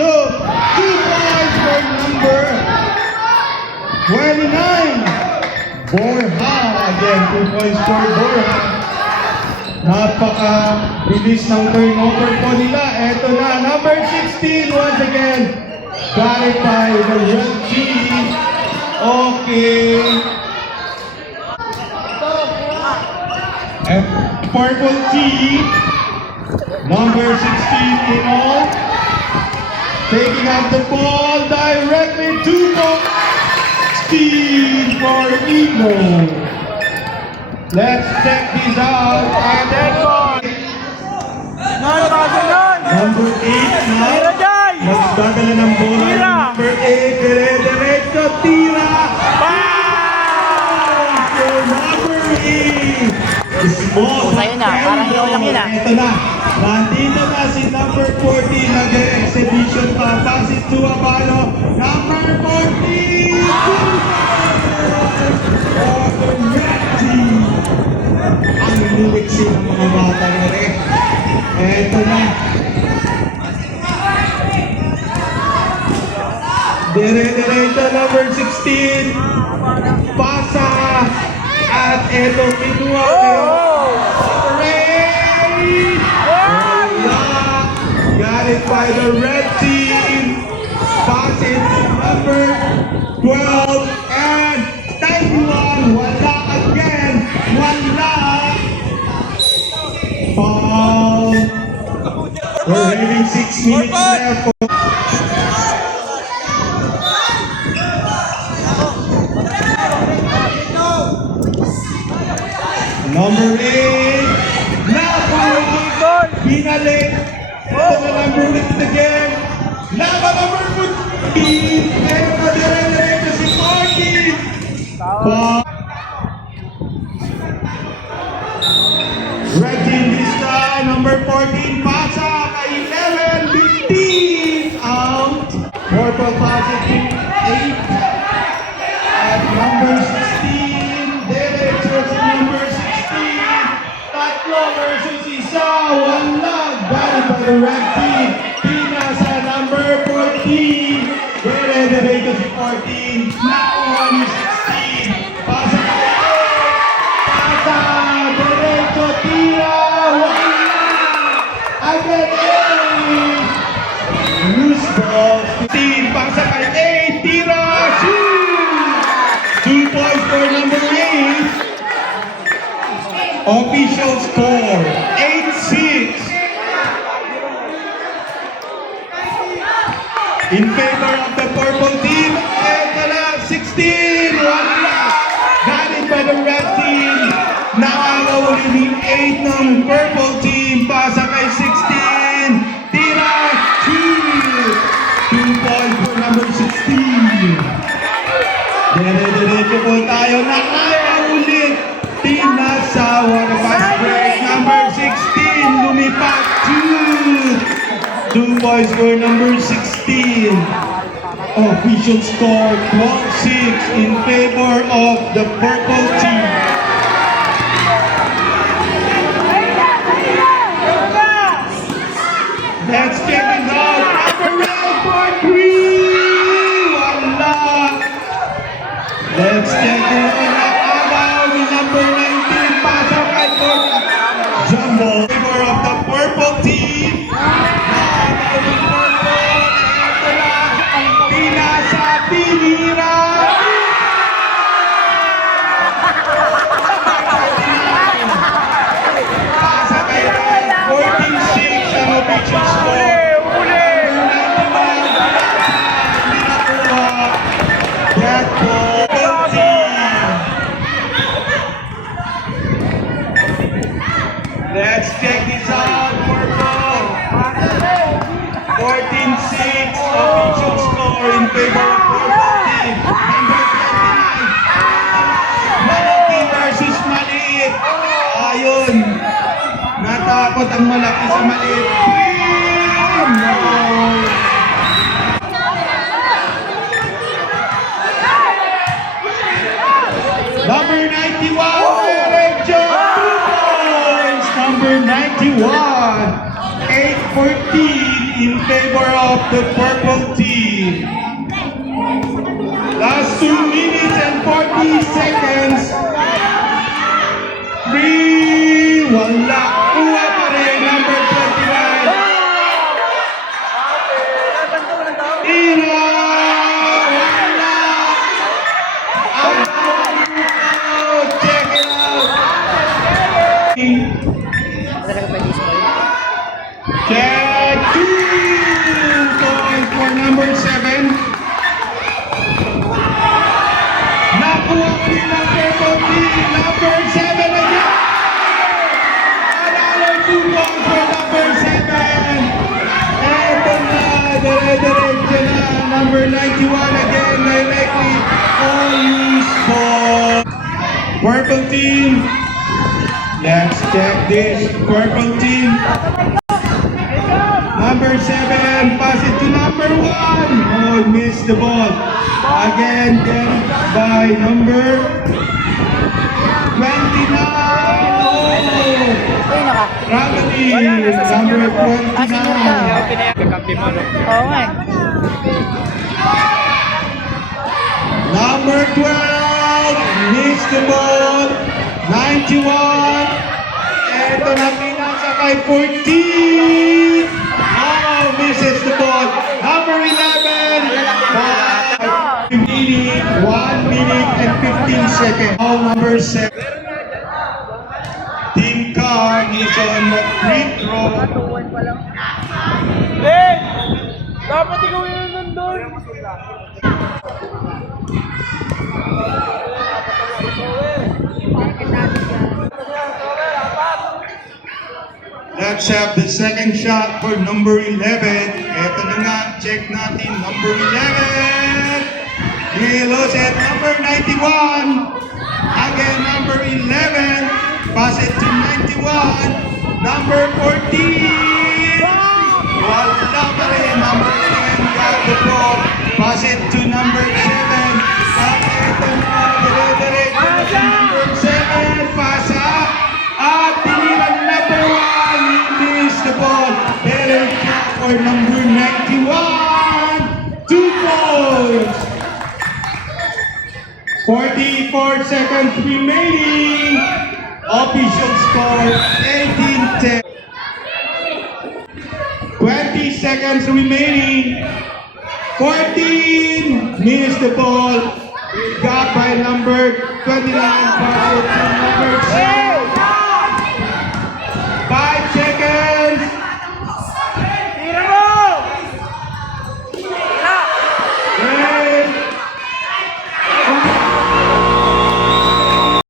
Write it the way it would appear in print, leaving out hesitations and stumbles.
2 points for number 29. Borja. Again, 2 points for Borja. Napaka-bilis ng turnover po nila. Eto na, number 16 once again. Got it by the red team. Okay. And purple team, number 16 in all. Taking out the ball directly to Steve for Eagle. Let's check this out. And then number 8 now. Magdadala ng bola. Number 8, dire-diretso, tira. For number 8. Small. Sa'yo na, parang ikaw lang yun ah. Ito na. Nandito na si number 14. Nag-exhibition pa. Pass it to Abalo. Number 14. Ang lumiksi ng mga bata na rin. Ito na. Dire-diretso number 16. Pasa. At ito kinuha. Got it by the red team. Pass it to number 12 and 91. Wala again. Wala. Foul. We're having 6 minutes left. Number 8. Binalik. Ito na number 8 again. Number 14. Ito na dire-diretso si Marty. Red team this time. Number 14. Pasa kay 11. 15. Out. Purple pasa to 8. At number 16. Diretso si number 16. Tatlo versus isa. Wala. Got it by the red team. Pinasa number 14. Dire-diretso si 14. Nakuha ni 16. Pasa kay 8. Pasa. Diretso. Tira. Wala. Again 8. Loose ball. 15. Pasa kay 8. Tira. Shoot. 2 points for number 8. Official score 8-6 in favor of the purple team. Ito na 16. Wala. Got it by the red team. Nakakahuli ni 8 ng purple team. Pasa kay 16. Tira. Shoot. 2 points for number 16. Dire-diretso po tayo. Nakakahuli. Pinasa, what a fast break. Number 16, lumipat. 2 points for number 16. Official score 12-6 in favor of the purple team. Let's check it out. Number 9 for 3. Wala. Let's check it out. Number 19, pasa kay Jumbo. In favor of the purple team. Pinasa, pinira. Pasa kay 14-6 ang official score. That purple team. Let's check this out, purple. 14-6 official score in favor of purple team. Number 29. Malaki versus maliit. Ayun. Natakot ang malaki sa maliit. No. Number 91, Derecho. Number 91, 8-14 in favor of the purple team. Last 2 minutes and 40 seconds. 3, wala. Kuha pa rin, number 29. Ira, wala. Out. Check it out. Check 2 points for number 7. Nakuha ko din ang purple team, number 7 again. Another 2 points for number 7. Eto na, dire-diretso na, number 91 again, directly on loose ball. Purple team, let's check this, purple team. Number 7, pass it to number 1. Oh, missed the ball. Again, carried by number 29. Oh, Ramadi, number 29. Oo nga. Number 12, missed the ball. 91. Ito na pinasa kay 14. Oh, misses the ball. Number 11. 1 minute and 15 seconds. Ball number 7. Team Car is on the free throw. Eh! Dapat ikaw yun nandun. Let's have the second shot for number 11. Ito na nga, check natin. Number 11. He loses at number 91. Again, number 11. Pass it to 91. Number 14. Wala pa rin. Number 10 got the ball. Pass it to number 7. At ito na, dire-diretso na si number 7. Pasa. At tinilang number 1. He missed the ball. Better shot for number 91. 2 points. 44 seconds remaining. Official score 18-10. 20 seconds remaining. 14 missed the ball. Got by number 29. Number 7.